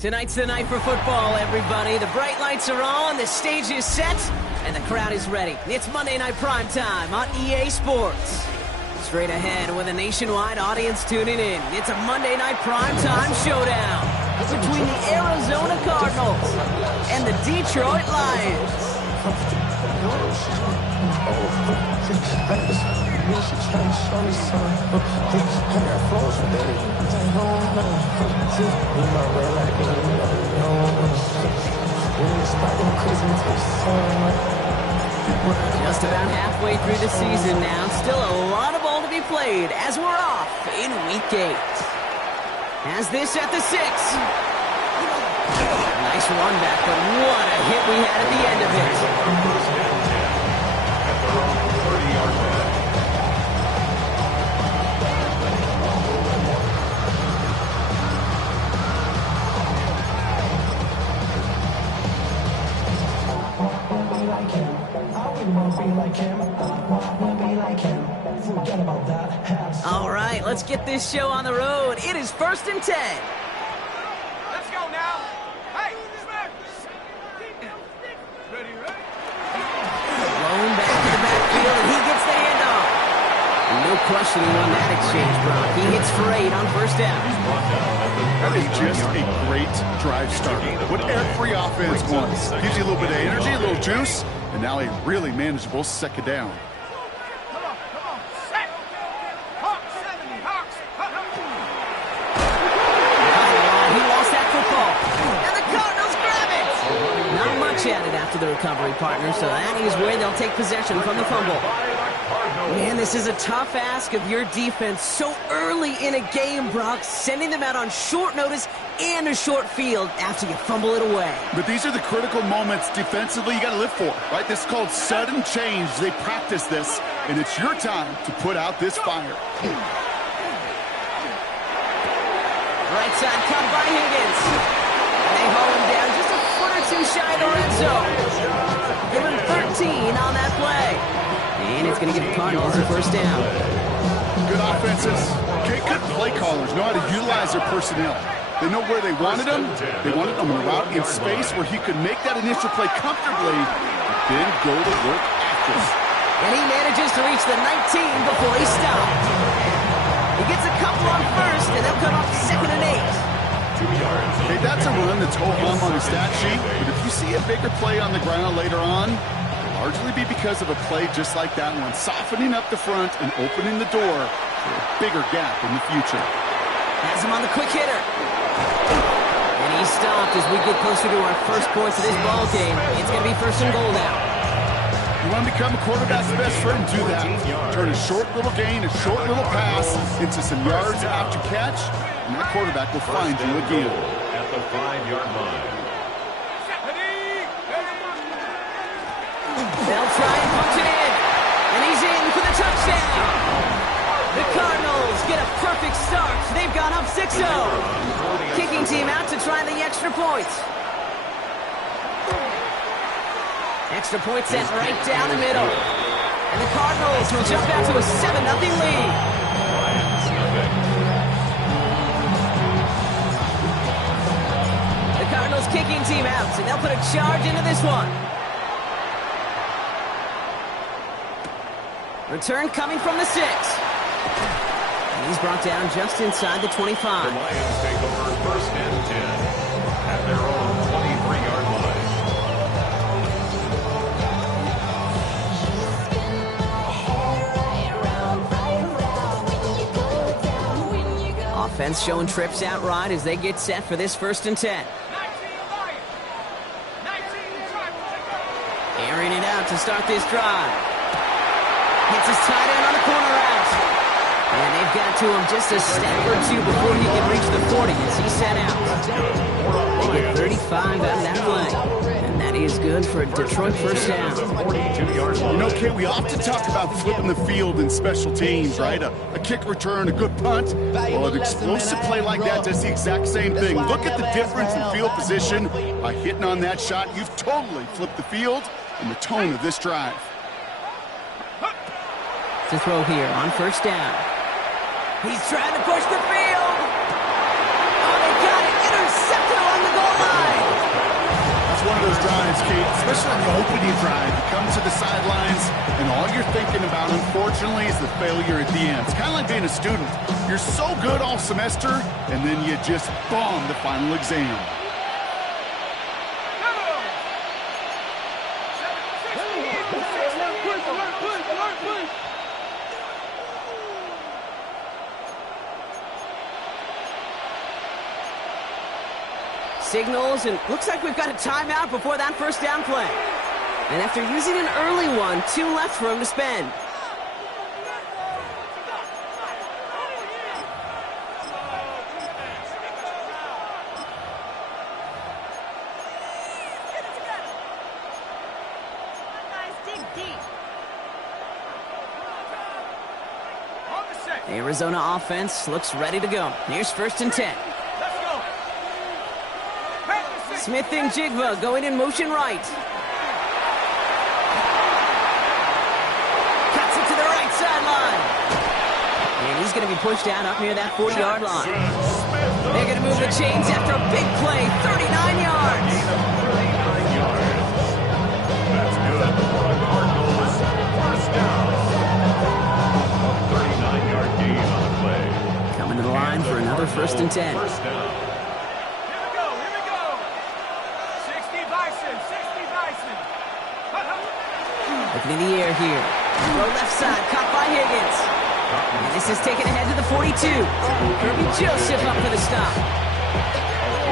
Tonight's the night for football, everybody. The bright lights are on, the stage is set, and the crowd is ready. It's Monday Night Primetime on EA Sports. Straight ahead with a nationwide audience tuning in. It's a Monday Night Primetime showdown between the Arizona Cardinals and the Detroit Lions. Just about halfway through the season now. Still a lot of ball to be played as we're off in Week 8. Has this at the 6. Nice run back, but what a hit we had at the end of it. All right, let's get this show on the road. It is 1st and 10. Let's go now. Hey, ready? Blown back to the backfield, and he gets the handoff. No question he won that exchange, Brock. He hits for 8 on 1st down. That is just a great drive start. What every offense wants. Gives you a little bit of energy, a little juice, and now a really manageable 2nd down. Come on. Set. Hawks, 70. Hawks. He lost that football. And the Cardinals grab it. Not much added after the recovery, partner, so that is where they'll take possession from the fumble. Man, this is a tough ask of your defense so early in a game, Brock, sending them out on short notice and a short field after you fumble it away. But these are the critical moments defensively you got to live for, right? This is called sudden change. They practice this, and it's your time to put out this fire. Right side cut by Higgins. And they haul him down just a foot or two shy of the red zone. Give him 13 on that play. And it's going to give the Cardinals a 1st down. Good offenses. Okay, good play callers know how to utilize their personnel. They know where they wanted them. They wanted them in a route in space where he could make that initial play comfortably, but then go to work after. And he manages to reach the 19 before he stopped. He gets a couple on 1st, and they'll cut off 2nd and 8. Okay, that's a run that's ho-hum on the stat sheet, but if you see a bigger play on the ground later on, largely be because of a play just like that one, softening up the front and opening the door for a bigger gap in the future. Has him on the quick hitter. And he's stopped as we get closer to our first points of this ball game. It's going to be 1st and goal now. You want to become a quarterback's best friend? Do that. Turn a short little gain, a short little pass into some yards after catch, and that quarterback will find you again. At the 5-yard line. They'll try and punch it in. And he's in for the touchdown. The Cardinals get a perfect start. They've gone up 6-0. Kicking team out to try the extra point. Extra point sent right down the middle. And the Cardinals will jump out to a 7-0 lead. The Cardinals kicking team out, and they'll put a charge into this one. Return coming from the 6. And he's brought down just inside the 25. The Lions take over 1st and 10 at their own 23-yard line. Offense showing trips out right as they get set for this 1st and 10. Airing it out to start this drive. Hits his tight end on the corner out. And they've got to him just a step or two before he can reach the 40 as he set out. They get 35 out of that play. And that is is good for a Detroit first down. 42-yard line. You know, Kate, we often talk about flipping the field in special teams, right? A kick return, a good punt. Well, an explosive play like that does the exact same thing. Look at the difference in field position. By hitting on that shot, you've totally flipped the field and the tone of this drive. To throw here on first down. He's trying to push the field. Oh, they got it. Intercepted along the goal line. It's one of those drives, Kate, especially on the opening drive. You come to the sidelines, and all you're thinking about, unfortunately, is the failure at the end. It's kind of like being a student. You're so good all semester, and then you just bomb the final exam. Signals, and looks like we've got a timeout before that first down play. And after using an early one, 2 left for him to spend. Arizona offense looks ready to go. Here's first and 10. Smith and Jigba going in motion right. Cuts it to the right sideline. And he's going to be pushed out up near that 40-yard line. They're going to move the chains after a big play, 39 yards. 39 yards. That's good for the Cardinals. First down. A 39-yard gain on the play. Coming to the line for another first and 10. First down. Looking in the air here. Throw left side, caught by Higgins. And this is taken ahead to the 42. Kirby Joseph up for the stop.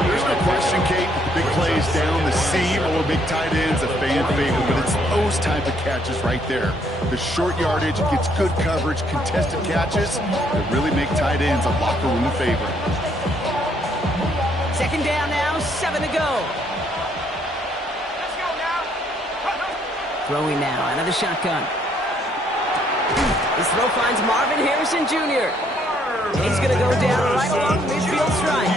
There's no question, Kate, with the big plays down the seam or big tight ends, a fan favorite, but it's those type of catches right there. The short yardage, gets good coverage, contested catches that really make tight ends a locker room favorite. Second down now, 7 to go. Throwing now out of the shotgun. His throw finds Marvin Harrison Jr. And he's going to go down right along the midfield stripe.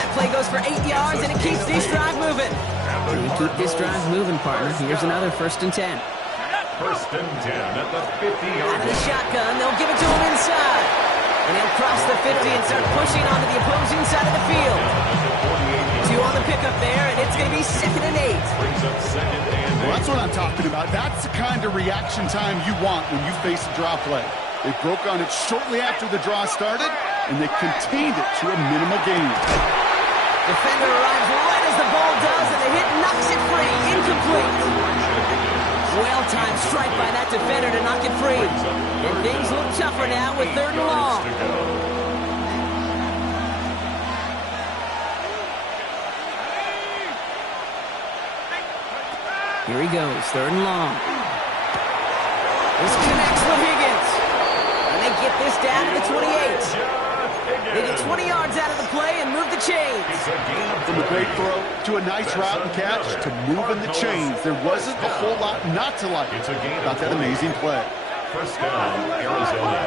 That play goes for 8 yards, and it keeps this drive moving. You keep this drive moving, partner. Here's another first and 10. First and 10 at the 50-yard Out of the line. shotgun, they'll give it to him inside. And he'll cross the 50 and start pushing onto the opposing side of the field. 2 on the pickup there, and it's going to be second and 8. Brings up second and 8. Well, that's what I'm talking about. That's the kind of reaction time you want when you face a draw play. They broke on it shortly after the draw started, and they contained it to a minimal gain. Defender arrives right as the ball does, and the hit knocks it free. Incomplete. Well-timed strike by that defender to knock it free. And things look tougher now with 3rd and long. Here he goes, 3rd and long. This connects with Higgins. And they get this down to the 28. They get 20 yards out of the play and move the chains. From a great throw to a nice route and catch to moving the chains. There wasn't a whole lot not to like about that amazing play. First down, Arizona.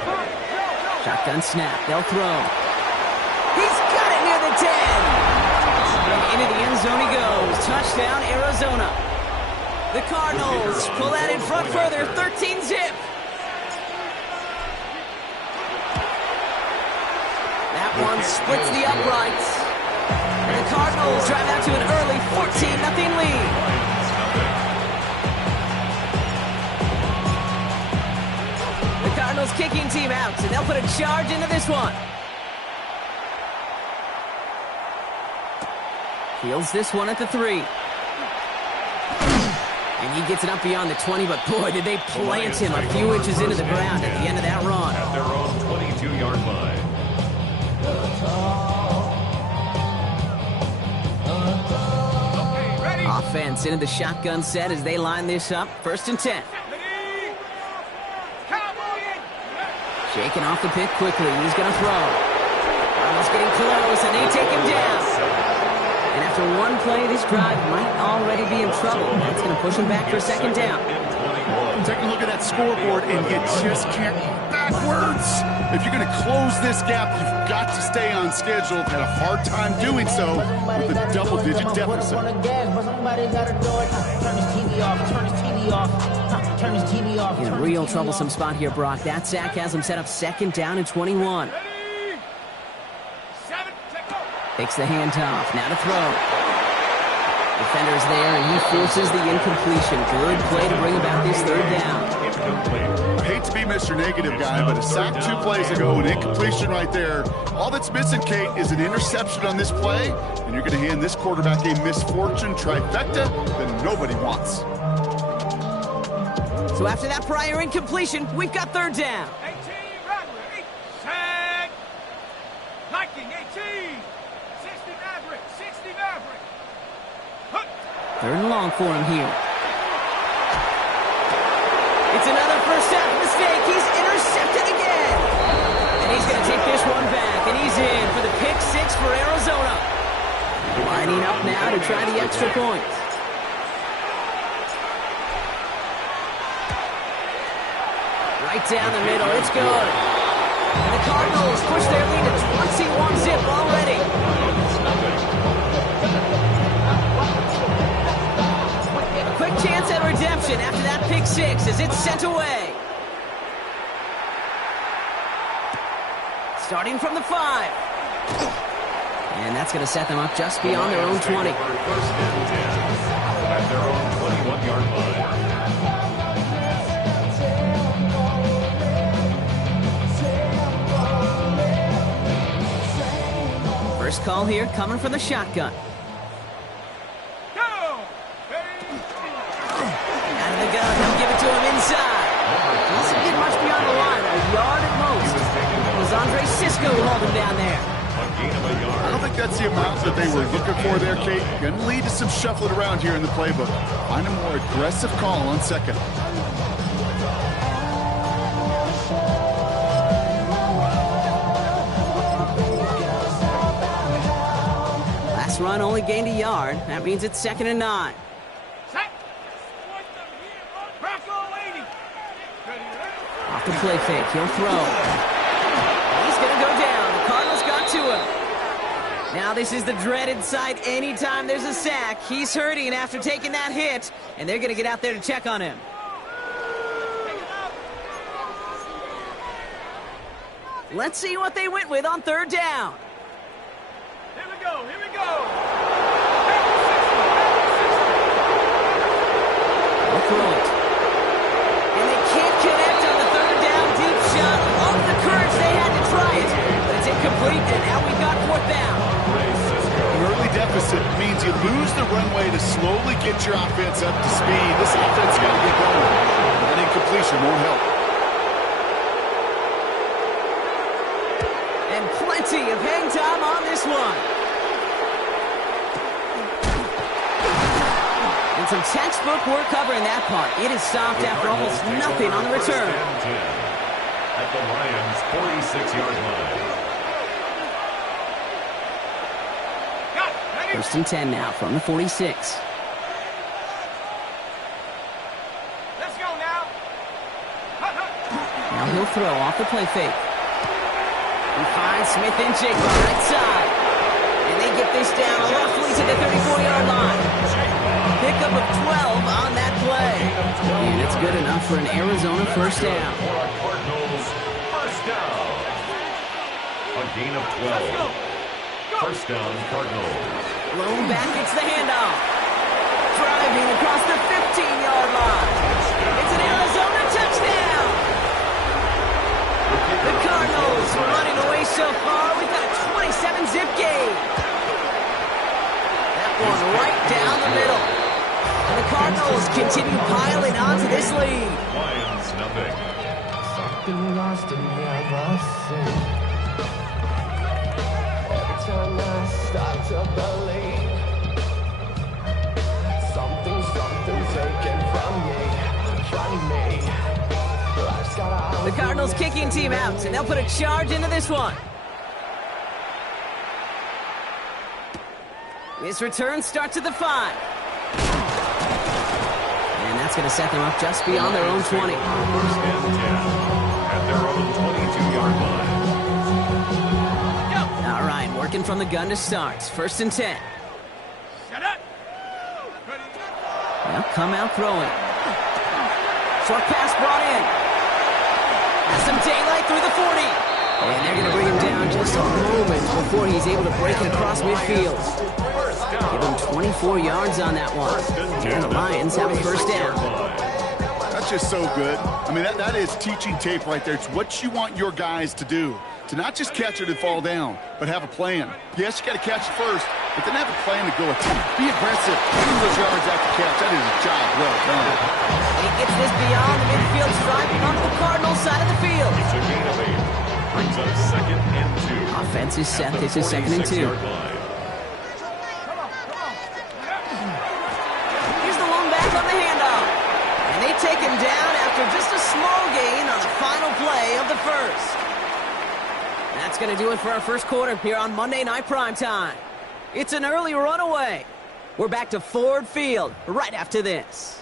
Shotgun snap, they'll throw. He's got it near the 10. And into the end zone he goes. Touchdown, Arizona. The Cardinals pull that in front further, 13-zip. That one splits the uprights. And the Cardinals drive out to an early 14-0 lead. The Cardinals kicking team out, and they'll put a charge into this one. Fields this one at the 3. And he gets it up beyond the 20, but boy, did they plant him a few inches into the ground at the end of that run. At their own 22-yard line. Offense into the shotgun set as they line this up. First and 10. Shaking off the pick quickly. He's going to throw. Almost getting close, and they take him down. And after one play, this drive might already be in trouble. That's going to push him back for a second down. Take a look at that scoreboard, and you just can't go backwards. If you're going to close this gap, you've got to stay on schedule. Had a hard time doing so with a double-digit deficit. In a real troublesome spot here, Brock. That sack has him set up second down and 21. Takes the handoff. Now to throw. Defender's there, and he forces the incompletion. Good play to bring about this third down. I hate to be Mr. Negative guy, but a sack 2 plays ago, an incompletion right there. All that's missing, Kate, is an interception on this play, and you're going to hand this quarterback a misfortune trifecta that nobody wants. So after that prior incompletion, we've got third down. 18, Radley, sack. Liking 18. 60 Maverick, 60 Maverick. Third and long for him here. It's another first half mistake. He's intercepted again. And he's going to take this one back, and he's in for the pick 6 for Arizona. Lining up now to try the extra point. Right down the middle. It's good. And the Cardinals push their lead to 21-zip already. A quick chance at redemption after that pick 6 as it's sent away. Starting from the 5. And that's going to set them up just beyond their own 20. First and 10 at their own 21-yard line. First call here coming from the shotgun. Go! Out of the gun, they'll give it to him inside. Doesn't get much beyond the line, a yard at most. It was Andre Cisco who hauled him down there. I don't think that's the amount that they were looking for there, Kate. Going to lead to some shuffling around here in the playbook. Find a more aggressive call on second. Last run only gained a yard. That means it's 2nd and 9. Sack. Bronco 80. Off the play fake, he'll throw. He's going to go down. The Cardinals got to him. Now this is the dreaded sight anytime there's a sack. He's hurting after taking that hit, and they're going to get out there to check on him. Let's see what they went with on third down. Here we go, here we go. They'll throw it. And they can't connect on the third down deep shot. Love the courage they had to try it. But it's incomplete, and now we've got fourth down. An early deficit means you lose the runway to slowly get your offense up to speed. This offense got to get going. That incompletion won't help. And plenty of hang time on this one. And some textbook work covering that part. It is stopped after almost nothing on the return. At the Lions' 46-yard line. First and 10 now from the 46. Let's go now. Now he'll throw off the play fake. He finds Smith and Jake on right side. And they get this down roughly to the 34-yard line. Pickup of 12 on that play. And it's good enough for an Arizona first down. For our Cardinals, first down. A gain of 12. First down, Cardinals. Blown back, it's the handoff. Driving across the 15-yard line. It's an Arizona touchdown. The Cardinals running away so far. We've got a 27-zip game. That one right down the middle. And the Cardinals continue piling onto this lead. Lions, nothing. Something lost and never seen. Every time I start to believe something's taken from me. Life's got The Cardinals kicking team out, and they'll put a charge into this one. This return starts at the 5. And that's going to set them up just beyond their own 20. First and 10 at their own 22-yard line. All right, working from the gun to start. First and 10. Shut up. Now come out throwing. Short pass brought in. Has some daylight through the 40. And they're going to bring him down just a moment before he's able to break it across midfield. Give him 24 yards on that one. And the Lions have a first down. That's just so good. I mean, that is teaching tape right there. It's what you want your guys to do. To not just catch it and fall down, but have a plan. Yes, you got to catch it first, but then have a plan to go attack. Be aggressive. Getting those yards after catch. That is a job well done. He gets this beyond the midfield stripe and onto the Cardinals side of the field. It's a gain of 8. Brings up second and 2. Offense is set. This is second and 2. Here's the one back on the handoff. And they take him down after just a small gain on the final play of the first. That's going to do it for our first quarter here on Monday Night Primetime. It's an early runaway. We're back to Ford Field right after this.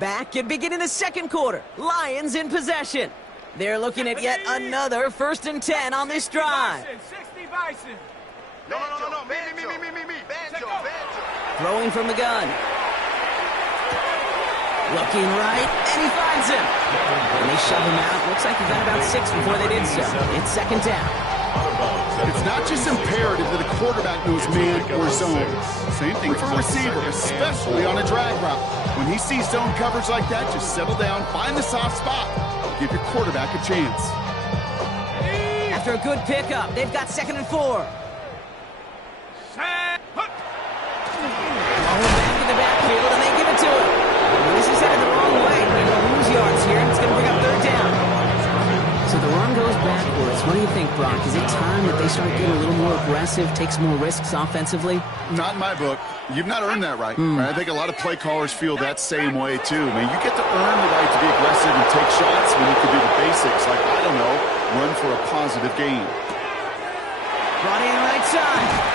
Back and beginning the second quarter. Lions in possession. They're looking at yet another first and 10 on this drive. 60 Bison. No. Me. Banjo. Throwing from the gun. Looking right, and he finds him. And they shove him out. Looks like he got about 6 before they did so. It's second down. It's not just imperative that a quarterback knows man or zone. Same thing for a receiver, especially on a drag route. When he sees zone coverage like that, just settle down, find the soft spot. Give your quarterback a chance. After a good pickup, they've got second and 4. Rolling back in the backfield, and they give it to him. This is headed the wrong way. They're going to lose yards here, and it's going to bring up third down. So the run goes backwards. What do you think, Brock? Is it time that they start getting a little more aggressive, take some more risks offensively? Not in my book. You've not earned that right. Right? I think a lot of play callers feel that same way, too. I mean, you get to earn the right to be aggressive and take shots when you can do the basics, like, I don't know, run for a positive gain. Brought in right side.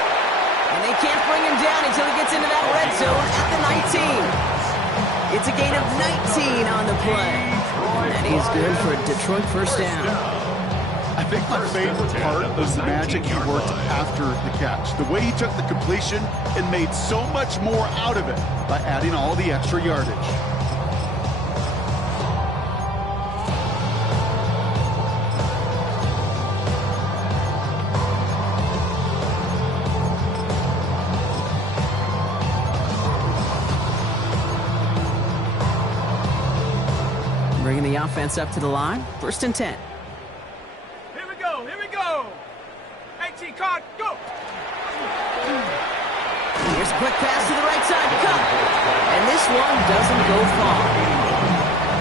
And they can't bring him down until he gets into that red zone at the 19. It's a gain of 19 on the play. And he's good for a Detroit first down. I think my favorite part was the magic he worked after the catch. The way he took the completion and made so much more out of it by adding all the extra yardage. Bringing the offense up to the line. First and 10. Here we go. 18 card, go. Here's a quick pass to the right side. Cut. And this one doesn't go far.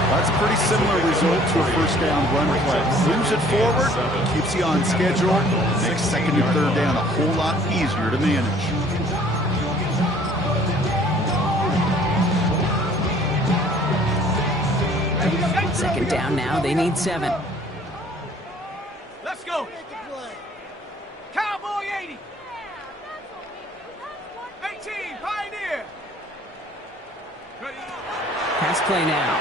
That's a pretty similar result to a first down run play. Moves it forward, keeps you on schedule, makes second and third down a whole lot easier to manage. Second down now. They need 7. Let's go. Cowboy 80. 18, Pioneer. Pass play now.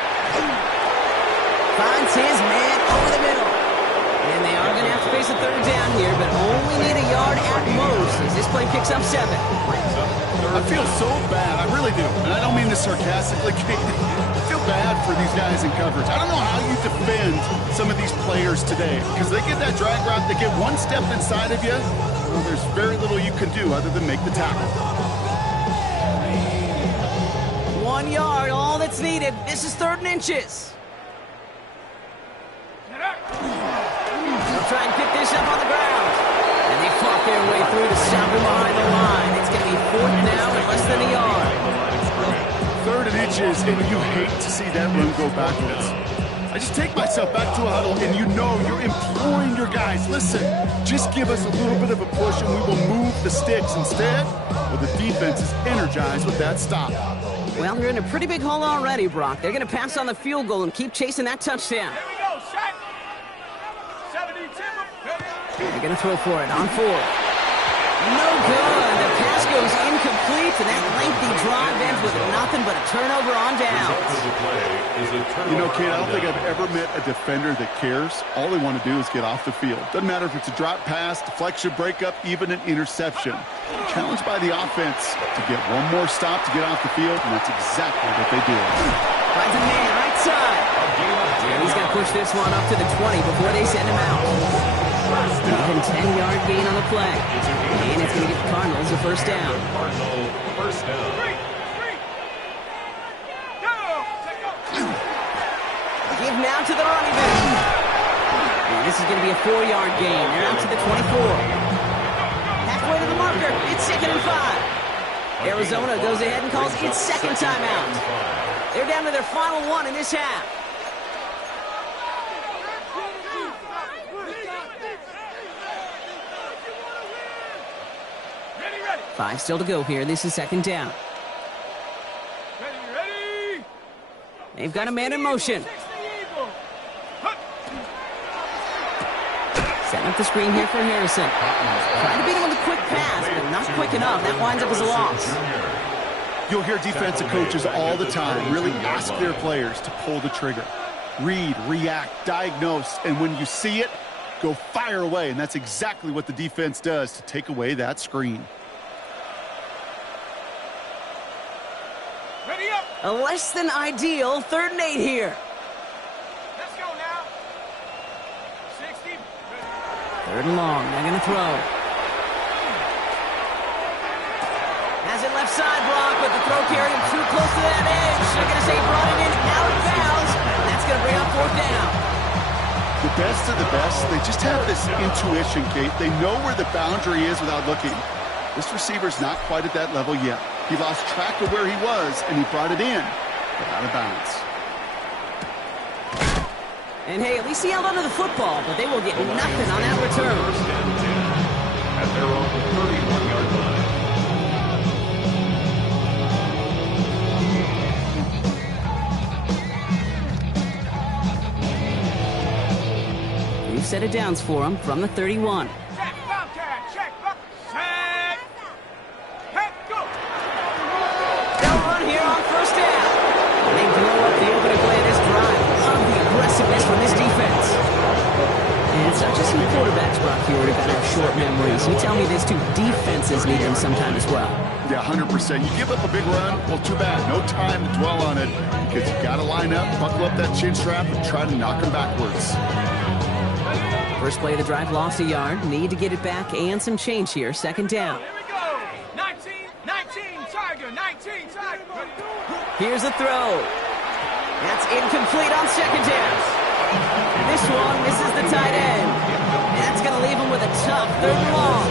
Finds his man over the middle. And they are going to have to face a third down here, but only need a yard at most as this play picks up 7. I feel so bad. I really do. And I don't mean this sarcastically. I feel bad for these guys in coverage. I don't know how you defend some of these players today because they get that drag route, they get one step inside of you. Well, there's very little you can do other than make the tackle. 1 yard, all that's needed. This is 3rd and inches. They'll try and pick this up on the ground. And they fought their way through to stop him behind the line. It's going to be 4th now and less than a yard. 3rd and inches, and you hate to see that run go backwards. I just take myself back to a huddle, and you know you're imploring your guys, listen, just give us a little bit of a push and we will move the sticks. Instead, well, the defense is energized with that stop. Well, they're in a pretty big hole already, Brock. They're going to pass on the field goal and keep chasing that touchdown. Here we go, shot. 70 timber. They're going to throw for it on 4. No good. The pass goes incomplete, and that lengthy drive ends with nothing but a turnover on downs. You know, Kate, I don't think I've ever met a defender that cares. All they want to do is get off the field. Doesn't matter if it's a drop pass, deflection, breakup, even an interception. Challenged by the offense to get one more stop to get off the field, and that's exactly what they did. Finds a man right side. And he's going to push this one up to the 20 before they send him out. Even 10-yard gain on the play. And it's going to give the Cardinals a first down. Give now to the running back. And this is going to be a 4-yard gain. They're out to the 24. Halfway to the marker. It's 2nd and 5. Arizona goes ahead and calls its second timeout. They're down to their final one in this half. Ready. 5 still to go here. This is 2nd down. Ready. They've got a man in motion. 60 Eagle. Hup. Setting up the screen here for Harrison. Trying to beat him with a quick pass, but not quick enough. That winds up as a loss. You'll hear defensive coaches all the time really ask their players to pull the trigger. Read, react, diagnose, and when you see it, go fire away. And that's exactly what the defense does to take away that screen. Ready up. A less than ideal 3rd and 8 here. Let's go now. 60. 3rd and long. They're going to throw. Has it left side, Brock, but the throw carried him too close to that edge. They're going to say brought it in out of bounds. That's going to bring up 4th down. The best of the best, they just have this intuition, Kate. They know where the boundary is without looking. This receiver's not quite at that level yet. He lost track of where he was, and he brought it in, but out of bounds. And hey, at least he held onto the football, but they will get nothing on that return. At their own 31-yard line. We've set it downs for him from the 31. Check, Bobcat, check, check. Head, go. They'll run here on 1st down. They blow up the opening play of this drive. Love the aggressiveness from this defense. And it's not just the quarterbacks, Brock, you worried about our short memories. You tell me this too. Defenses need them sometime as well. Yeah, 100%. You give up a big run, well, too bad. No time to dwell on it because you got to line up, buckle up that chin strap, and try to knock them backwards. First play of the drive, lost a yard. Need to get it back and some change here. 2nd down. Here we go. 19, Tiger, 19, Tiger. Here's a throw. That's incomplete on 2nd down. This one misses the tight end. And that's going to leave him with a tough 3rd and long.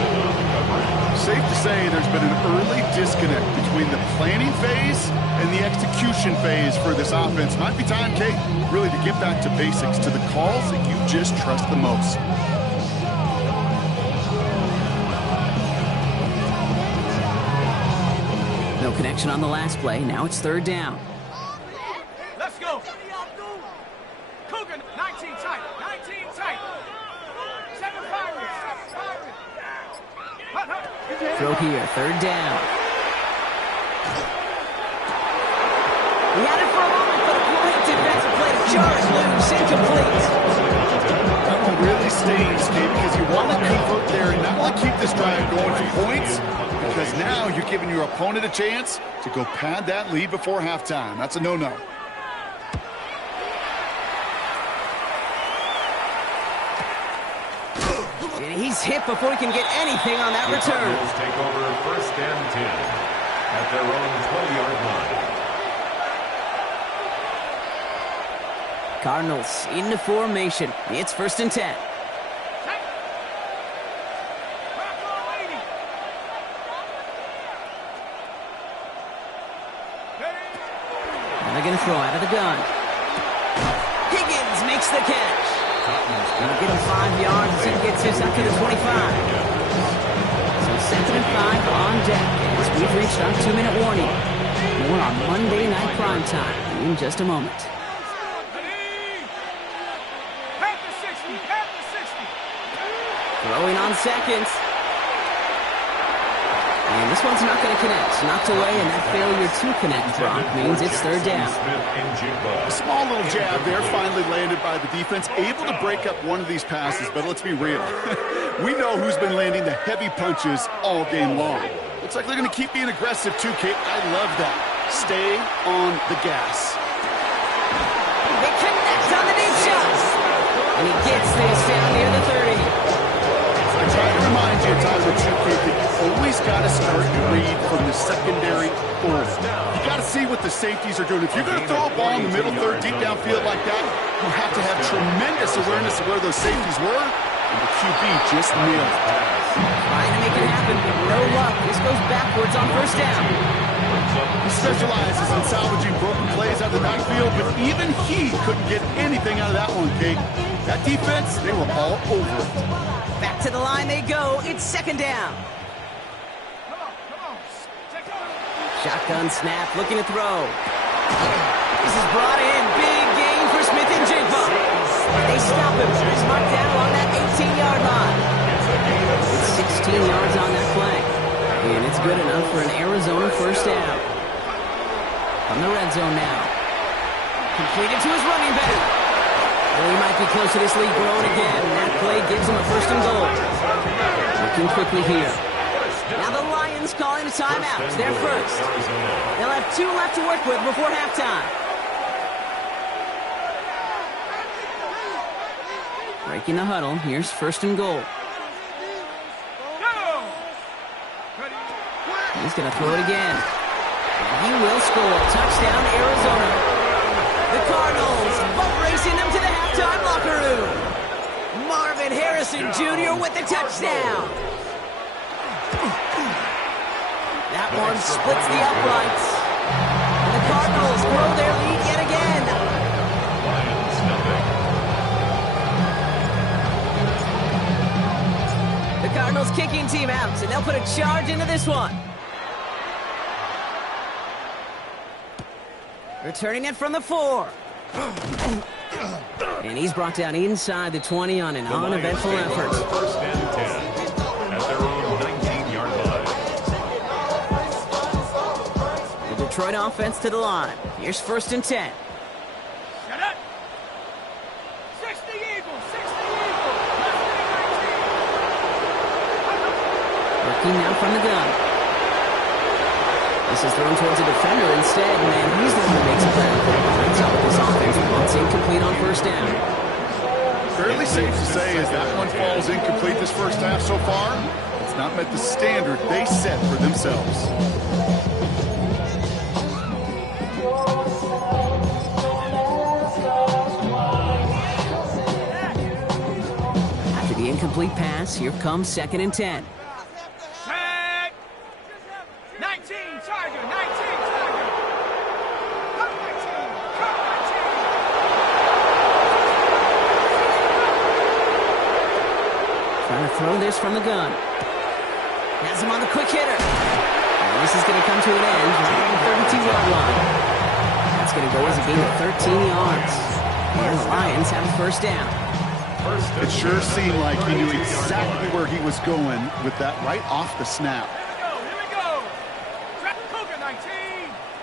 Safe to say there's been an early disconnect between the planning phase and the execution phase for this offense. Might be time, Kate, really to get back to basics, to the calls that you just trust the most. No connection on the last play. Now it's 3rd down. Let's go. Cougar, 19 tight, 19 tight. 7 Pirates, 7 Pirates. Hut, hut. Throw here, 3rd down. He had it for a moment, but a great defensive play to jar it loose, incomplete. That one really stings, Kate, because you want to convert there and not only keep this drive going for points, because now you're giving your opponent a chance to go pad that lead before halftime. That's a no-no. And he's hit before he can get anything on that return. Cardinals take over 1st and 10 at their own 20-yard line. Cardinals into formation. It's 1st and 10. And they're going to throw out of the gun. Higgins makes the catch. Gonna get him 5 yards as he gets this up to the 25. So 2nd and 5 on deck as we've reached our 2-minute warning. More on Monday Night Primetime in just a moment. Half the 60, half the 60. Throwing on seconds. And this one's not going to connect. Knocked away, and that failure to connect, Brock, means it's 3rd down. A small little jab there finally landed by the defense. Able to break up one of these passes, but let's be real. We know who's been landing the heavy punches all game long. Looks like they're going to keep being aggressive too, Kate. I love that. Stay on the gas. They connect on the deep shot. And he gets this down near the 30. I try to remind you, Tyler, too, Kate, that you always got to start to read from the secondary forward. You got to see what the safeties are doing. If you're going to throw a ball in the middle third, deep downfield like that, you have to have tremendous awareness of where those safeties were, and the QB just nailed it. Trying to make it happen, but no luck. This goes backwards on 1st down. He specializes in salvaging broken plays out of the backfield, but even he couldn't get anything out of that one, Kate. That defense, they were all over it. Back to the line they go. It's 2nd down. Come on. Take over. Shotgun snap, looking to throw. This is brought in. Big gain for Smith and Jigba. They stop him. He's marked down along that 18-yard line. It's 16 yards on that play. And it's good enough for an Arizona 1st down. From the red zone now. Completed to his running back. Well, he might be close to this lead growing again. That play gives him a 1st and goal. Looking quickly here. Now the Lions calling a timeout. It's their first. They'll have 2 left to work with before halftime. Breaking the huddle. Here's 1st and goal. He's going to throw it again. He will score. Touchdown, Arizona. The Cardinals both racing them to the halftime locker room. Marvin Harrison Jr. with the touchdown. That one splits the uprights. And the Cardinals grow their lead yet again. The Cardinals kicking team out, and they'll put a charge into this one. Returning it from the 4. And he's brought down inside the 20 on an uneventful effort. 1st and 10 at their own 19-yard line. The Detroit offense to the line. Here's 1st and 10. Shut up. 60 Eagles. 60 Eagles. Working now from the gun. This is thrown towards a defender instead, and he's the one who makes a play. That's how this offense wants incomplete on 1st down. Fairly safe to say as that one falls incomplete this 1st half so far, it's not met the standard they set for themselves. After the incomplete pass, here comes 2nd and 10. Tag. 19 Tiger. 19 Tiger. Come 19. Come 19. Trying to throw this from the gun. Has him on the quick hitter. And this is going to come to an end right at the 32-yard line. That's going to go as a gain of 13 yards. And the Lions have a 1st down. It sure seemed like he knew exactly where he was going with that right off the snap. Here we go. Trap Cougar 19.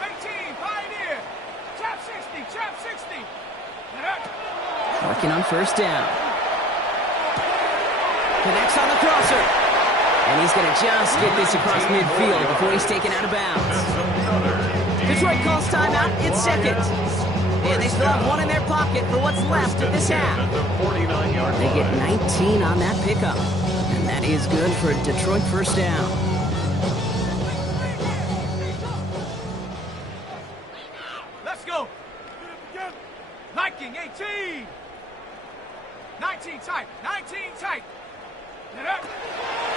18 Pioneer. Trap 60. Trap 60. Working on 1st down. Connects on the crosser. And he's going to just get this across midfield before he's taken out of bounds. Detroit calls timeout. It's 2nd. And they still have 1 in their pocket for what's left of this half. They get 19 on that pickup. And that is good for a Detroit 1st down. Let's go. Viking 18. 19 tight. 19 tight.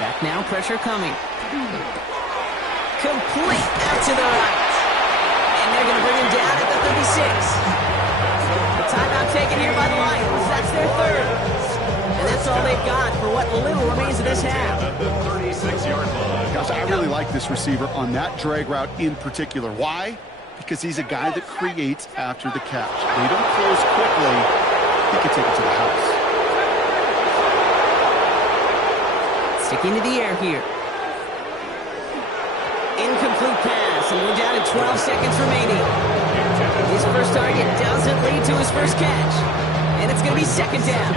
Back now, pressure coming. Complete out to the right. And they're going to bring him down at the 36. The timeout taken here by the Lions. that's all they've got for what little remains of this half. At the 36-yard line. Gosh, I really like this receiver on that drag route in particular. Why? Because he's a guy that creates after the catch. They don't close quickly. He can take it to the house. Sticking to the air here. Incomplete pass, and we're down to 12 seconds remaining. His first target doesn't lead to his first catch. And it's going to be second down.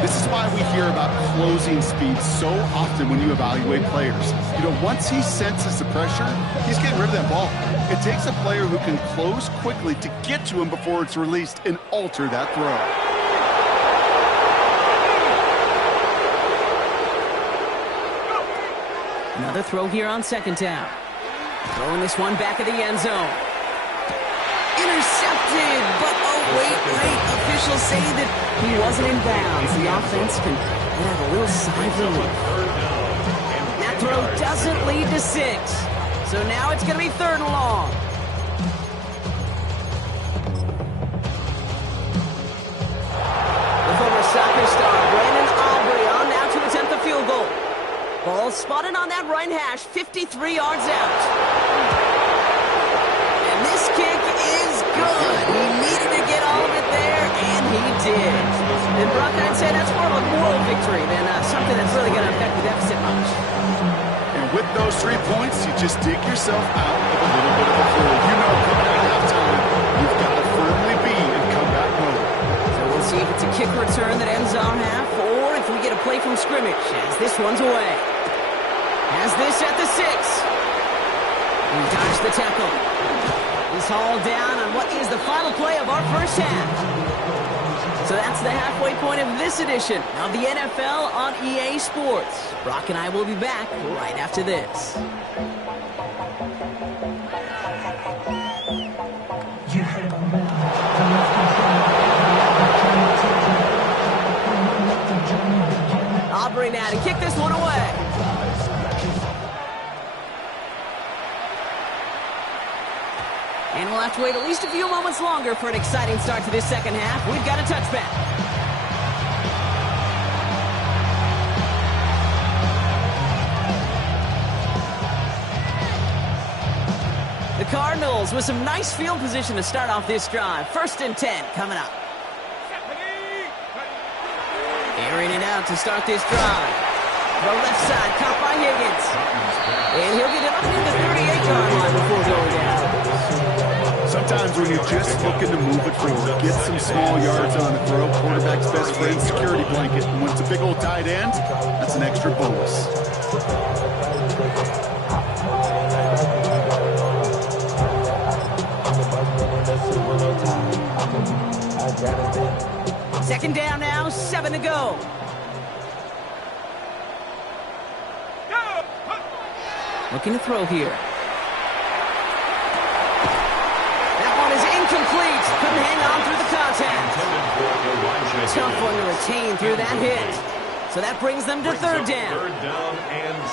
This is why we hear about closing speed so often when you evaluate players. You know, once he senses the pressure, he's getting rid of that ball. It takes a player who can close quickly to get to him before it's released and alter that throw. Another throw here on second down. Throwing this one back of the end zone. Intercepted, but oh, wait. Officials say that he wasn't in bounds. The offense can have a little sigh of relief. That throw doesn't lead to 6. So now it's going to be 3rd and long. The former soccer star, Brandon Aubrey, on now to attempt the field goal. Ball spotted on that right hash, 53 yards out. And this kick is good. He needed to get all of it there, and he did. And Brock, I'd say that's more of a moral victory than something that's really going to affect the deficit much. And with those 3 points, you just dig yourself out of a little bit of a hole. You know, coming out of halftime, you've got to firmly be in comeback mode. So we'll see if it's a kick return that ends our half, or if we get a play from scrimmage, as this one's away. Has this at the 6. He dodged the tackle. He's hauled down on what is the final play of our first half. So that's the halfway point of this edition of the NFL on EA Sports. Brock and I will be back right after this. Aubrey now to kick this one away. And we'll have to wait at least a few moments longer for an exciting start to this second half. We've got a touchback. The Cardinals with some nice field position to start off this drive. 1st and 10 coming up. Airing it out to start this drive. The left side, caught by Higgins. And he'll get it up to the 38-yard line before going down. Sometimes when you're just looking to move it forward, get some small yards on the throw, quarterback's best friend, security blanket. And when it's a big old tight end, that's an extra bonus. Second down now, 7 to go. Looking to throw here. That one is incomplete. Couldn't hang on through the contact. Tough one to retain through that hit. So that brings them to 3rd down.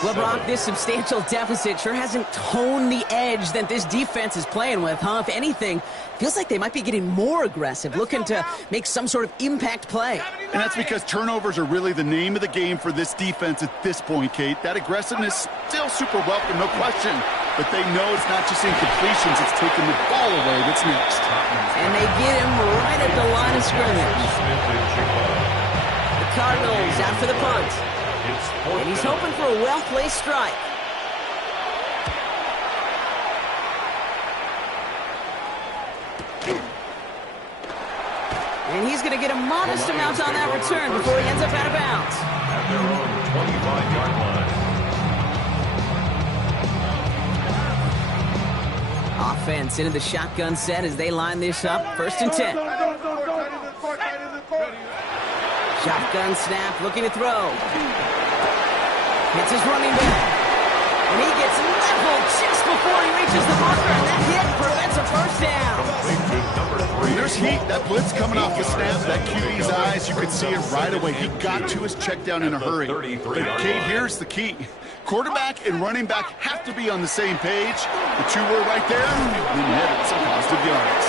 Well, Brock, this substantial deficit sure hasn't toned the edge that this defense is playing with, huh? If anything, feels like they might be getting more aggressive, looking to make some sort of impact play. And that's because turnovers are really the name of the game for this defense at this point, Kate. That aggressiveness still super welcome, no question. But they know it's not just incompletions, it's taking the ball away that's next. And they get him right at the line of scrimmage. The Cardinals after the punt. And he's hoping for a well-placed strike. And he's going to get a modest amount on that return before he ends up out of bounds. At their own 25-yard line. Offense into the shotgun set as they line this up. 1st and 10. Shotgun snap, looking to throw. Hits his running back. And he gets leveled just before he reaches the marker, and that hit prevents a 1st down. There's heat. That blitz coming off the snap, that QB's eyes, you could see it right away. He got to his check down in a hurry. But Kate, here's the key. Quarterback and running back have to be on the same page. The two were right there, and then headed some positive yards.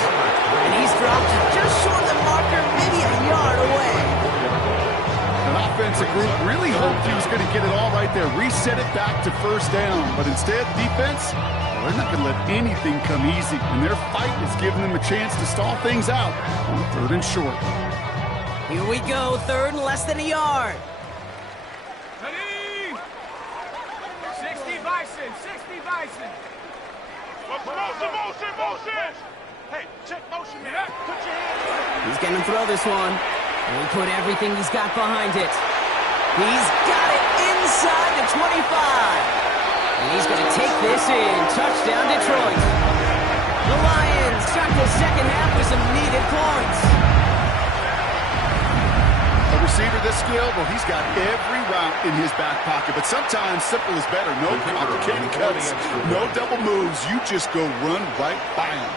And he's dropped just short of the marker, maybe a yard away. And I defensive group really hoped he was going to get it all right there, reset it back to first down. But instead, defense, well, they're not going to let anything come easy. And their fight is giving them a chance to stall things out on 3rd and short. Here we go, 3rd and less than a yard. Ready? 60 Bison, 60 Bison. Motion. Hey, check motion, man. Put your hands up. He's going to throw this one. And he put everything he's got behind it. He's got it inside the 25. And he's going to take this in. Touchdown, Detroit. The Lions start the second half with some needed points. A receiver this skilled, well, he's got every route in his back pocket. But sometimes simple is better. No complicated cuts, no double moves. You just go run right by him.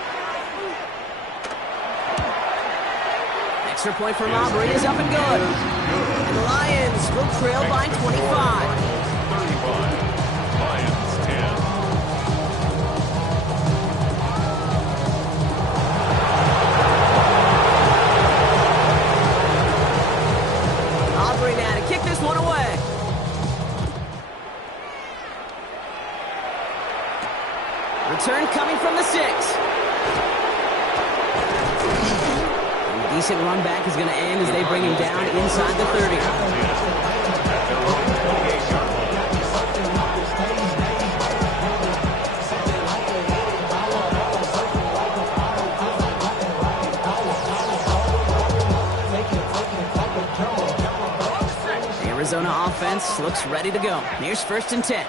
Extra point from Aubrey is up and good. And the Lions will trail by 25. 35. Lions 10. Aubrey now to kick this one away. Return coming from the 6. Decent run back is going to end as they bring him down inside the 30. The Arizona offense looks ready to go. Here's 1st and 10.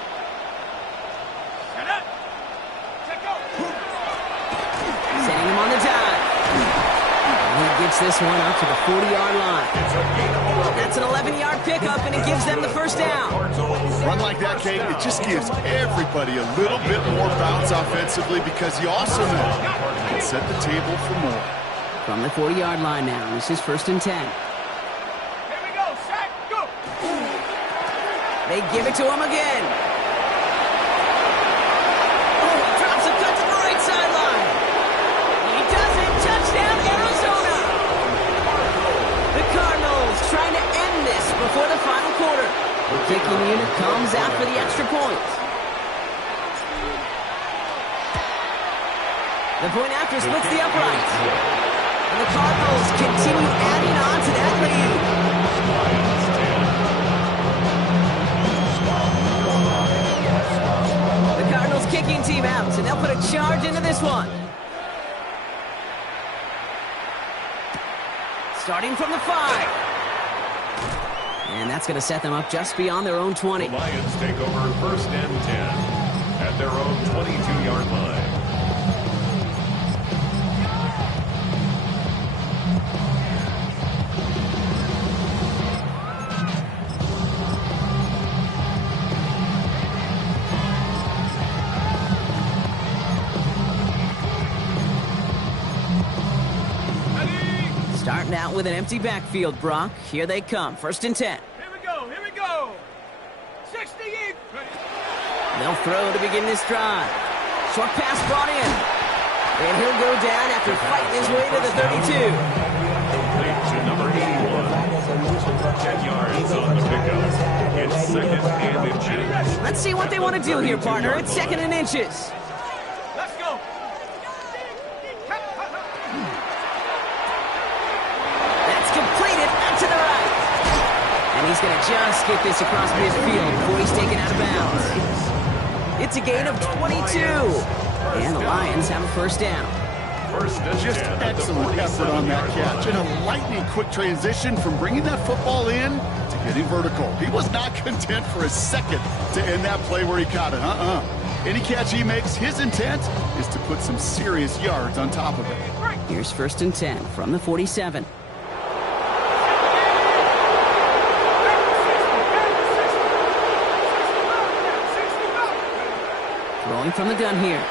Setting him on the dive. He gets this one out to the 40-yard line. That's an 11-yard pickup, and it gives them the first down. Run like that, Kate, it just gives everybody a little bit more bounce offensively because you also know you can set the table for more. From the 40-yard line now, this is 1st and 10. Here we go, sack, go. They give it to him again. Oh, he drops a cut to the right sideline. He does it. Touchdown, Arizona. The Cardinals trying to end this before the final quarter. The kicking unit comes out for the extra point. The point after splits the uprights. And the Cardinals continue adding on to that lead. The Cardinals kicking team out, and they'll put a charge into this one. Starting from the 5. And that's going to set them up just beyond their own 20. The Lions take over 1st and 10 at their own 22-yard line. Starting out with an empty backfield, Brock. Here they come. 1st and 10. Here we go. 68. They'll throw to begin this drive. Short pass brought in. And he'll go down after fighting his way to the 32. Complete to number 81. 10 yards on the pickup. It's 2nd and inches. Let's see what they want to do here, partner. It's 2nd and inches. Let's go. That's completed out to the right. And he's going to just get this across midfield before he's taken out of bounds. It's a gain of 22. And the Lions have a first down. Just excellent effort on that catch. And a lightning quick transition from bringing that football in to getting vertical. He was not content for a second to end that play where he caught it. Any catch he makes, his intent is to put some serious yards on top of it. Here's 1st and 10 from the 47. Throwing from the gun here.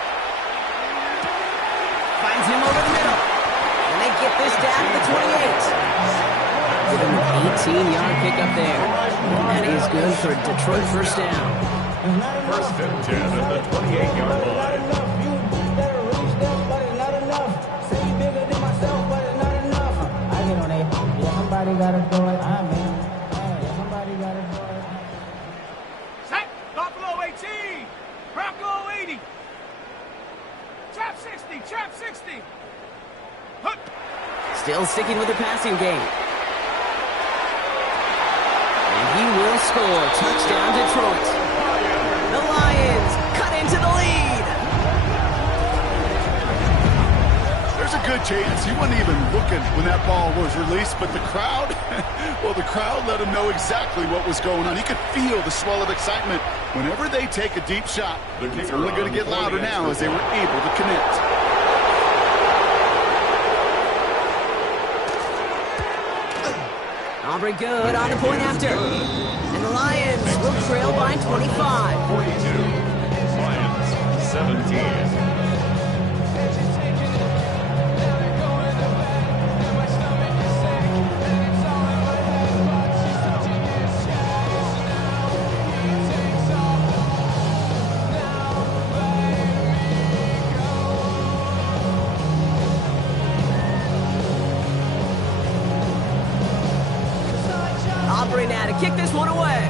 Finds him over the middle. And they get this down to the 28. Give him an 18-yard pickup there. And that is good for a Detroit first down. 1st and 10 at the 28-yard line. Somebody gotta do it. Trap 60. Still sticking with the passing game. And he will score. Touchdown, Detroit. The Lions cut into the lead. There's a good chance he wasn't even looking when that ball was released, but the crowd, well, the crowd let him know exactly what was going on. He could feel the swell of excitement. Whenever they take a deep shot, it's only going to get louder now as they were able to connect. Aubrey good on the point after. And the Lions will trail by 25. 42. Lions 17. Aubrey now to kick this one away.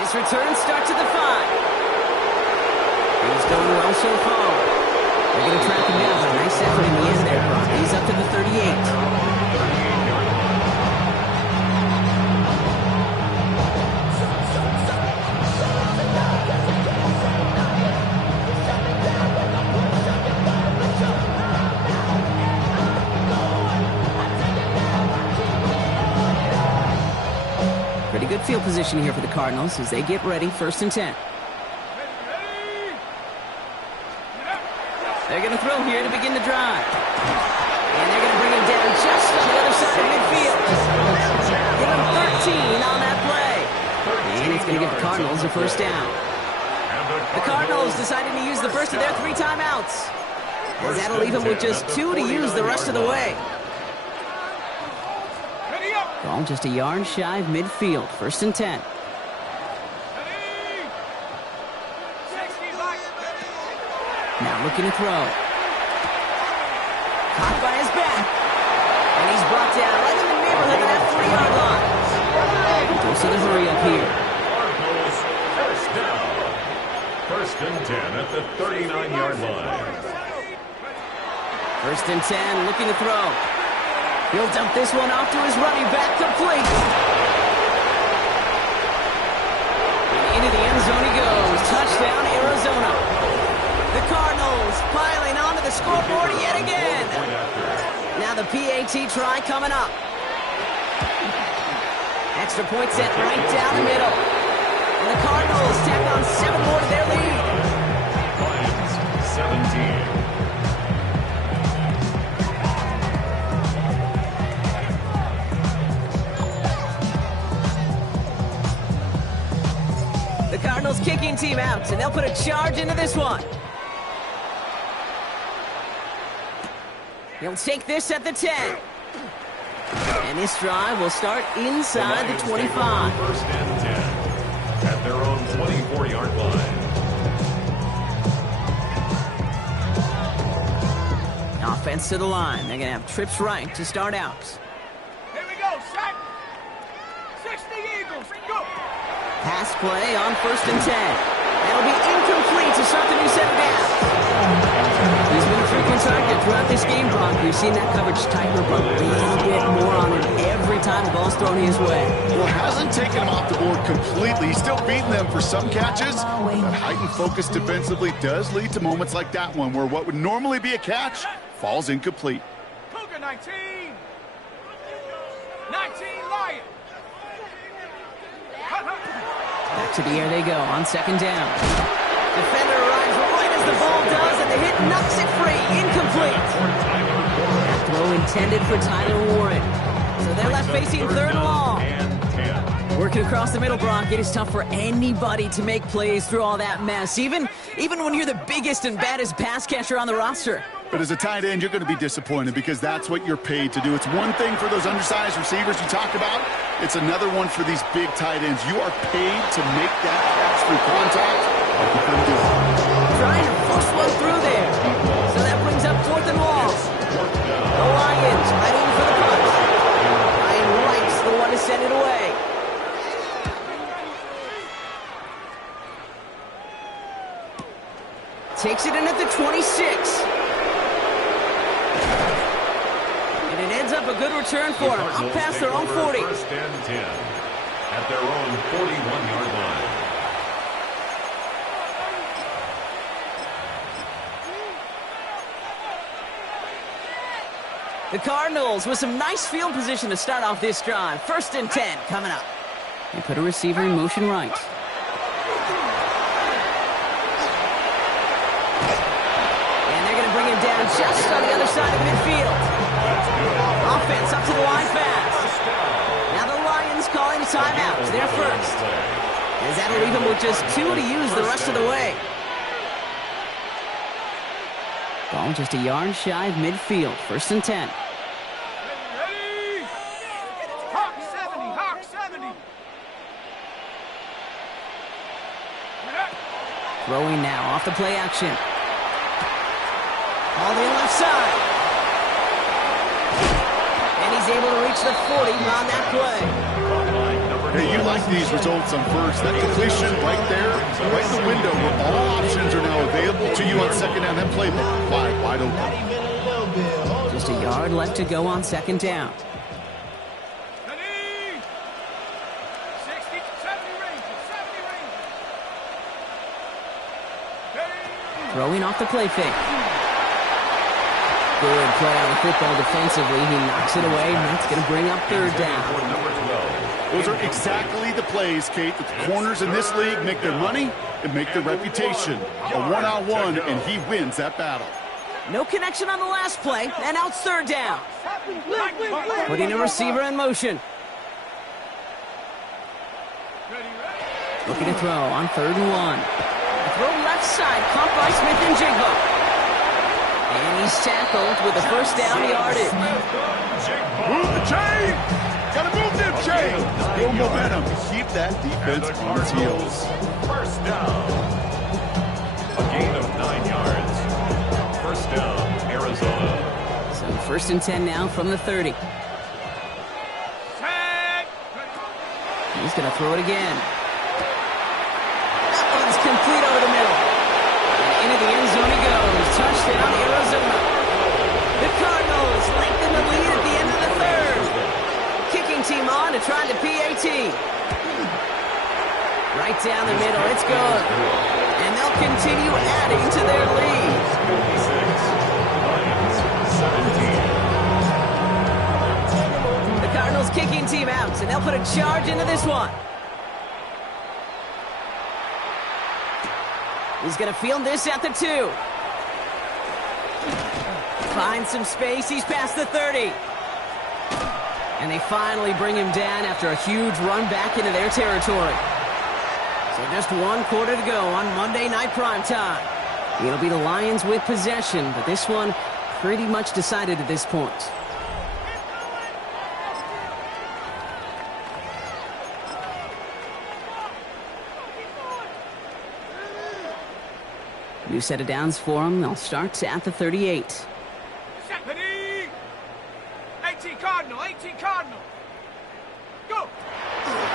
His return starts at the 5. He's going well so far. They're going to track him down, but a nice effort in the end there, Brock. He's up to the 38. Pretty good field position here for the Cardinals as they get ready, 1st and 10. They're going to throw here to begin the drive. And they're going to bring him down just on the other side of midfield. Give him 13 on that play. And it's going to give the Cardinals a 1st down. The Cardinals decided to use the first of their 3 timeouts. As that'll leave them with just 2 to use the rest of the way. Ball just a yard shy of midfield. 1st and 10. Now looking to throw. Caught by his back. And he's brought down right in the neighborhood of that 3-yard line. Goes to the hurry up here. Cardinals 1st down. 1st and 10 at the 39-yard line. 1st and 10, looking to throw. He'll dump this one off to his running back, complete. Into the end zone he goes. Touchdown, Arizona. The Cardinals piling onto the scoreboard yet again. Now the PAT try coming up. Extra point set right down the middle. And the Cardinals tack on 7 more to their lead. Lions 17. The Cardinals kicking team out, and they'll put a charge into this one. He'll take this at the 10. And this drive will start inside the 25. 1st and 10 at their own 24-yard line. Offense to the line. They're going to have trips right to start out. Here we go, sack. 60 Eagles, go. Pass play on 1st and 10. That'll be incomplete to start the new set of downs. He's been a frequent target throughout this game, Brock. We've seen that coverage tighten up a little bit more on him every time the ball's thrown his way. Well, hasn't taken him off the board completely. He's still beating them for some catches. But heightened focus defensively does lead to moments like that one where what would normally be a catch falls incomplete. Cougar 19. 19 Lions. Back to the air they go on 2nd down. Defender arrives right as the ball does, and the hit knocks it free. Incomplete. That throw intended for Tyler Warren. So they're left facing 3rd and long. Working across the middle, Brock, it is tough for anybody to make plays through all that mess, even when you're the biggest and baddest pass catcher on the roster. But as a tight end, you're going to be disappointed because that's what you're paid to do. It's one thing for those undersized receivers you talk about. It's another one for these big tight ends. You are paid to make that catch through contact. Like you couldn't do it. Trying to force one through there. So that brings up 4th and long. The Lions ready for the punt. Ryan Wright's the one to send it away. Takes it in at the 26. And it ends up a good return for him. Up past their own 40. First and 10 at their own 41-yard line. The Cardinals with some nice field position to start off this drive. First and 10 coming up. They put a receiver in motion right. And they're going to bring him down just on the other side of midfield. Offense up to the line fast. Now the Lions calling a timeout. They're first. As that'll leave him with just 2 to use the rest of the way. Ball just a yard shy of midfield. First and 10. Ready? Hawk 70, Hawk 70. Throwing now off the play action. All in left side. And he's able to reach the 40 on that play. Hey, you like these results on first. That completion right there, right in the window where all options are now available to you on second down. That playbook wide open. Just a yard left to go on second down. Ready? 60, 70 range, 70 range. Ready? Throwing off the play fake. Good play on the football defensively. He knocks it away, and that's going to bring up third down. Those are exactly the plays, Kate, that the corners in this league make their money and make their reputation. A one-on-one, and he wins that battle. No connection on the last play, and now it's third down. Putting a receiver in motion. Looking to throw on third and 1. Throw left side, caught by Smith and Jigba. And he's tackled with a first down yardage. Move the chain! Gotta move them chains! Build momentum. Keep that defense on its heels. First down. A gain of 9 yards. First down, Arizona. So first and 10 now from the 30. He's going to throw it again. That one's complete over the middle. And into the end zone he goes. Touchdown, Arizona. The Cardinals lengthen the lead at the end of the third. Kicking team on to try the PAT. Right down the middle, it's good. And they'll continue adding to their lead. 17. The Cardinals kicking team out, and they'll put a charge into this one. He's going to field this at the 2. Finds some space, he's past the 30. And they finally bring him down after a huge run back into their territory. So just 1 quarter to go on Monday Night Primetime. It'll be the Lions with possession, but this one pretty much decided at this point. New set of downs for them. They'll start at the 38. Ready? 18 Cardinal, 18 Cardinal. Go!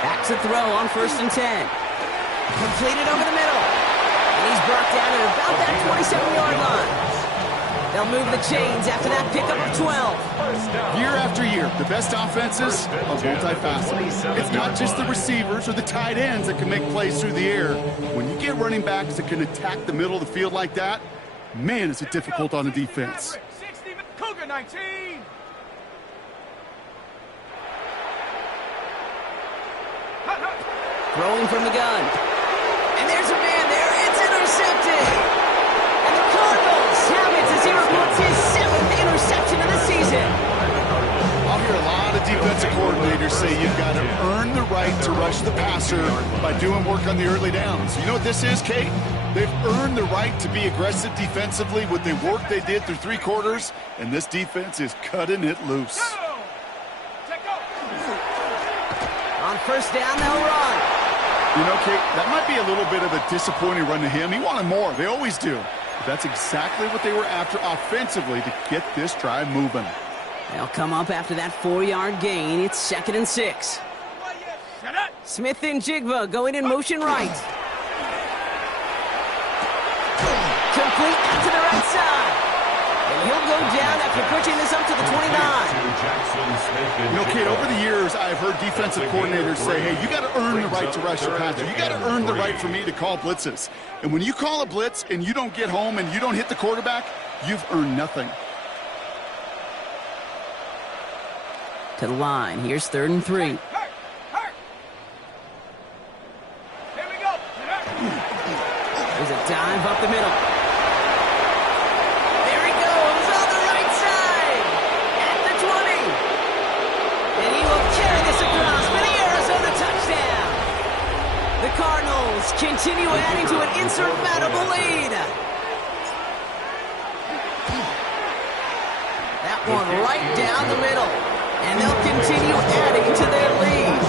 Back to throw on first and 10. Completed over the middle. And he's brought down at about that 27-yard line. They'll move the chains after that pickup of 12. Year after year, the best offenses are multifaceted. It's not just the receivers or the tight ends that can make plays through the air. When you get running backs that can attack the middle of the field like that, man, is it difficult on the defense. 60, Cougar 19. Throwing from the gun. And there's a man there. It's intercepted. And the Cardinals have it as he reports his 7th interception of the season. I'll hear a lot of defensive coordinators say you've got to earn the right to rush the passer by doing work on the early downs. You know what this is, Kate? They've earned the right to be aggressive defensively with the work they did through 3 quarters, and this defense is cutting it loose. On first down, they'll run. You know, Kate, that might be a little bit of a disappointing run to him. He wanted more. They always do. But that's exactly what they were after offensively to get this drive moving. They'll come up after that 4-yard gain. It's 2nd and 6. Smith and Jigba going in motion right. complete out to the right side. And he'll go down after pushing this up to the 29. You know, Kate, over the years, I've heard defensive coordinators say, hey, you got to earn the right to rush your passer. You got to earn the right for me to call blitzes. And when you call a blitz and you don't get home and you don't hit the quarterback, you've earned nothing. To the line. Here's 3rd and 3. Here we go. There's a dive up the middle. There he goes on the right side at the 20. And he will carry this across for the Arizona touchdown. The Cardinals continue adding to an insurmountable lead. That one right down the middle. And they'll continue adding to their lead.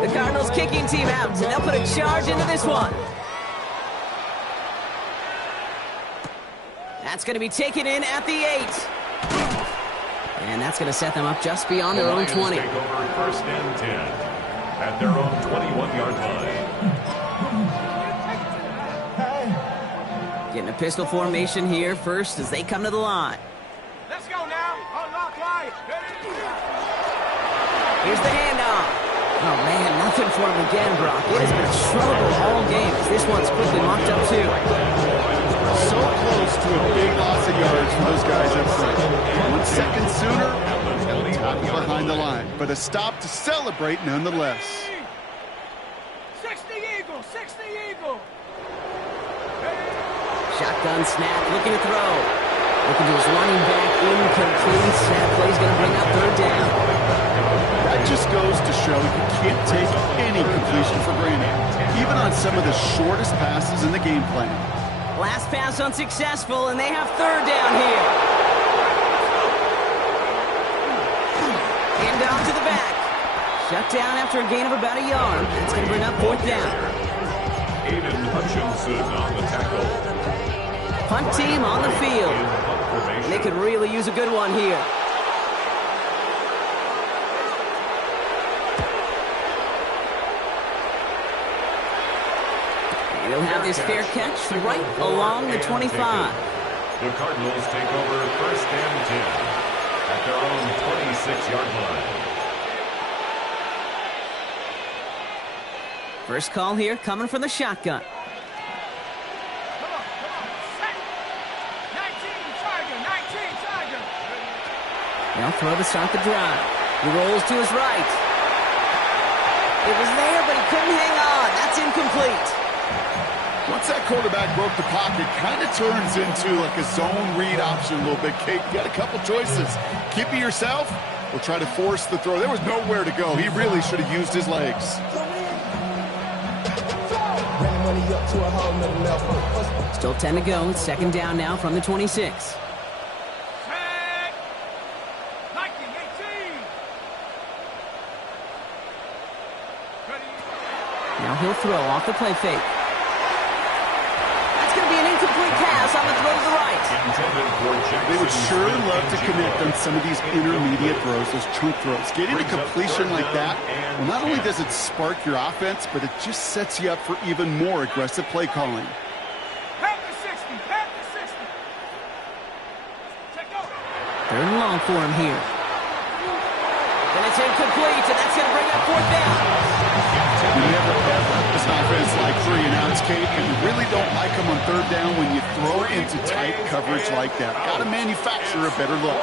The Cardinals kicking team out, and they'll put a charge into this one. That's going to be taken in at the 8. And that's going to set them up just beyond their own 20. Take over 1st and 10 at their own 21-yard line. Getting a pistol formation here first as they come to the line. Let's go now. Unlock line. Here's the handoff. Oh, man, nothing for him again, Brock. It has been a struggle all game as this one's quickly mocked up, too. So close to a big loss of yards for those guys up front. 1 second sooner, they'll tap it behind the line. But a stop to celebrate nonetheless. 60 Eagle. 60 Eagle. Shotgun snap, looking to throw. Looking to his running back, incomplete. Snap play's going to bring up 3rd down. That just goes to show you can't take any completion for granted, even on some of the shortest passes in the game plan. Last pass unsuccessful, and they have 3rd down here. Hand off to the back. Shut down after a gain of about a yard. That's going to bring up 4th down. Aiden Hutchinson on the tackle. Punt team on the field. They could really use a good one here. And he'll have this fair catch right along the 25. The Cardinals take over 1st and 10 at their own 26-yard line. First call here coming from the shotgun. They'll throw to start the drive. He rolls to his right. It was there, but he couldn't hang on. That's incomplete. Once that quarterback broke the pocket, kind of turns into like a zone read option a little bit. Kate, you got a couple choices. Keep it yourself or try to force the throw. There was nowhere to go. He really should have used his legs. Still 10 to go. It's 2nd down now from the 26. Now he'll throw off the play fake. That's going to be an incomplete pass on the throw to the right. They would sure love to connect on some of these intermediate throws, those chunk throws. Getting a completion like that, well, not only does it spark your offense, but it just sets you up for even more aggressive play calling. Pat the 60. Pat the 60. Take over. 3rd and long for him here. And it's incomplete, and that's going to bring up 4th down. You never ever this offense like 3 and outs, Kate, and you really don't like them on 3rd down when you throw into tight coverage like that. Got to manufacture a better look.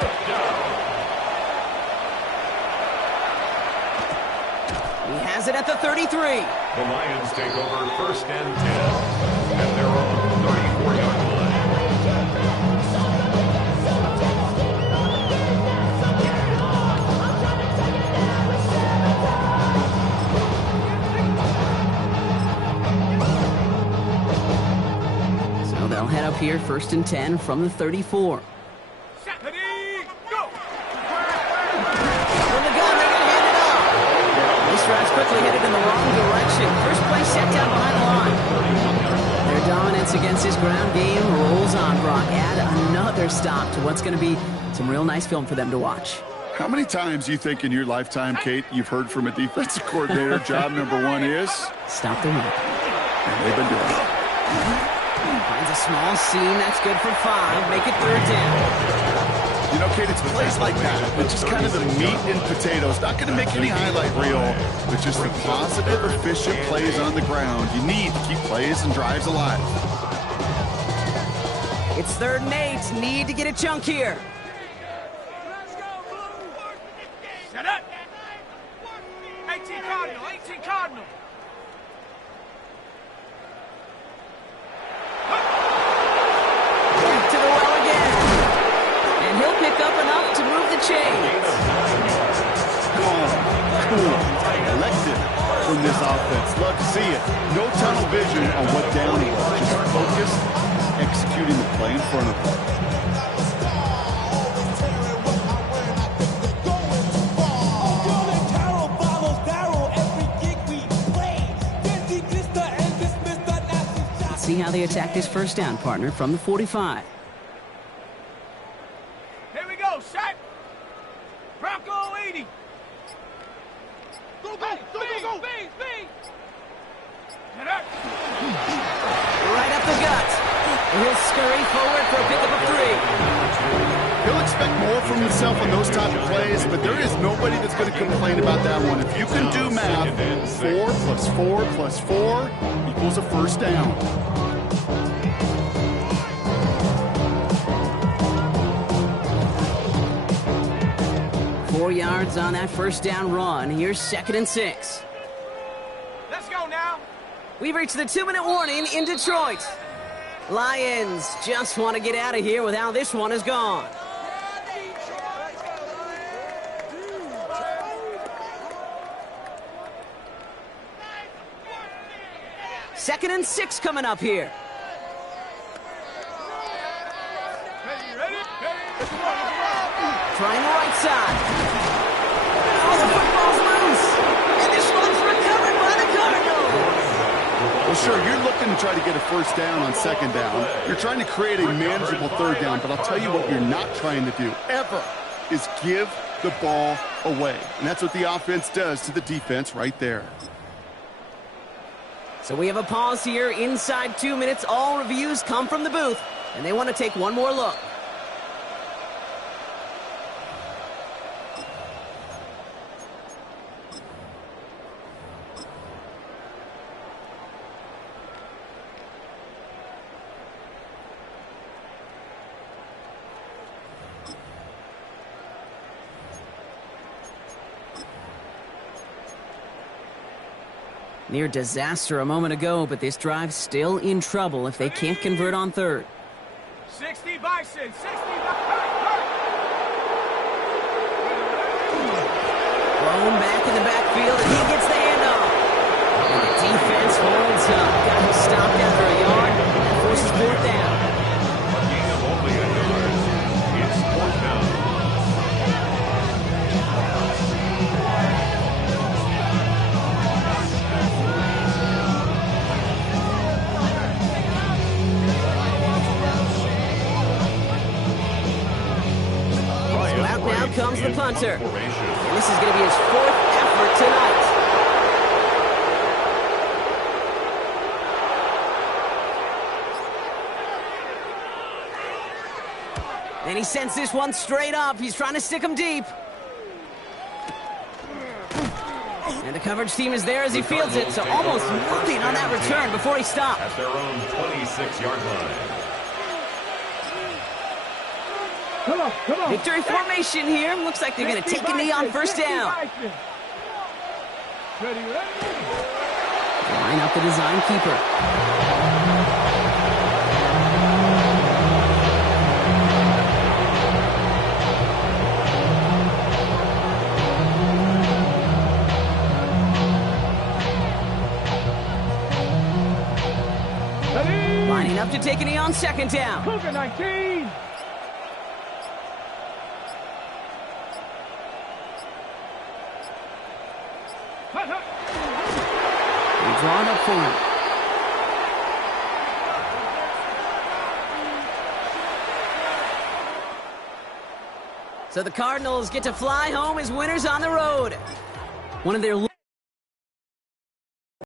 He has it at the 33. The Lions take over 1st and 10 at their own 34-yard line. They'll head up here 1st and 10 from the 34. Set, ready, go! From the gun, they're going to hand it off. This drive's quickly headed in the wrong direction. First play set down behind the line. Their dominance against this ground game rolls on, Brock. Add another stop to what's going to be some real nice film for them to watch. How many times do you think in your lifetime, Kate, you've heard from a defensive coordinator, job number one is? Stop the run. And they've been doing it. Finds a small seam. That's good for 5. Make it 3rd down. You know, Kate, it's plays like that. It's just kind of the meat and potatoes. Not going to make any highlight reel, but just the positive, efficient plays on the ground. You need to keep plays and drives alive. It's 3rd and 8. Need to get a chunk here. Set up. 18 Cardinal, 18 Cardinal. Back to the well again. And he'll pick up enough to move the chains. Calm, cool, collected from this offense. Love to see it. No tunnel vision on what down he was. Just focused, executing the play in front of him. See how they attack this 1st down, partner, from the 45. Here we go, set. Bronco 80. Go, go, go, go, go. Speed. Set up. Right up the gut. And he'll scurry forward for a pickup of 3. He'll expect more from himself on those type of plays, but there is nobody that's going to complain about that one. If you can do math, 4 plus 4 plus 4 equals a 1st down. 4 yards on that 1st down run. Here's 2nd and 6. Let's go now. We've reached the 2-minute warning in Detroit. Lions just want to get out of here with how this one has gone. Second and 6 coming up here. Ready? Trying the right side. Oh, the football's loose. And this one's recovered by the Cardinals. Well, sure, you're looking to try to get a 1st down on 2nd down. You're trying to create a manageable 3rd down, but I'll tell you what you're not trying to do, ever, is give the ball away. And that's what the offense does to the defense right there. So we have a pause here inside 2 minutes. All reviews come from the booth, and they want to take one more look. Near disaster a moment ago, but this drive's still in trouble if they can't convert on 3rd. 60 Bison, 60 Thrown back in the backfield, and he gets the handoff. And the defense holds up. Got him stopped after a yard. That forces 4th down. A gain of only a yard. It's 4th down. Now comes the punter. And this is going to be his 4th effort tonight. And he sends this one straight up. He's trying to stick him deep. And the coverage team is there as he fields it, so almost nothing on that return before he stopped. At their own 26-yard line. Come on. Victory formation here. Looks like they're going to take a knee on 1st down. Ready? Line up the design keeper. Lining up to take a knee on 2nd down. Cougar 19. Draw it up for him. So the Cardinals get to fly home as winners on the road. One of their